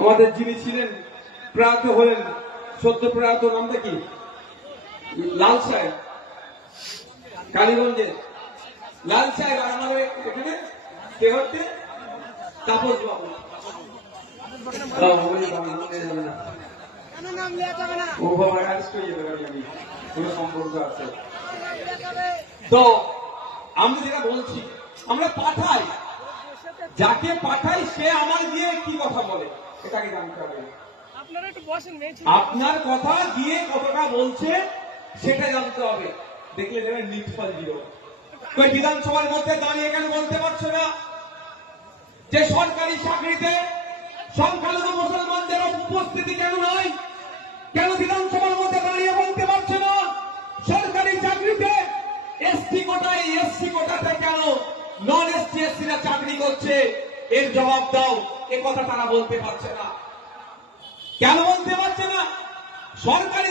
আমাদের যিনি ছিলেন প্রয়াত হলেন, সদ্য প্রয়াত, নামটা কি? লাল সাহেব, কালীগঞ্জের লাল সাহেব। আর আমাদের এখানে কে হচ্ছে? তাপস বাবু। ও বাবা, কোন সম্পর্ক আছে? তো আমরা যেটা বলছি, আমরা পাঠাই, যাকে পাঠাই সে আমার গিয়ে কি কথা বলে এটাকে জানতে হবে। আপনার কথা গিয়ে কতটা বলছে সেটা জানতে হবে। দেখলে দেবেন নিটফল জিরো। বিধানসভার মধ্যে দাঁড়িয়ে কেন বলতে পারছো না যে সরকারি চাকরিতে সংখ্যালঘু মুসলমানদের উপস্থিতি কেন নয়? কেন বিধানসভার মধ্যে দাঁড়িয়ে বলতে পারছে না সরকারি চাকরিতে এসটি কোটায়, এসসি কোটাতে কেন নন এসটি এসসিরা চাকরি করছে? এর জবাব দাও। এ কথা তারা বলতে পারছে না। কেন বলতে পারছে না? সরকারি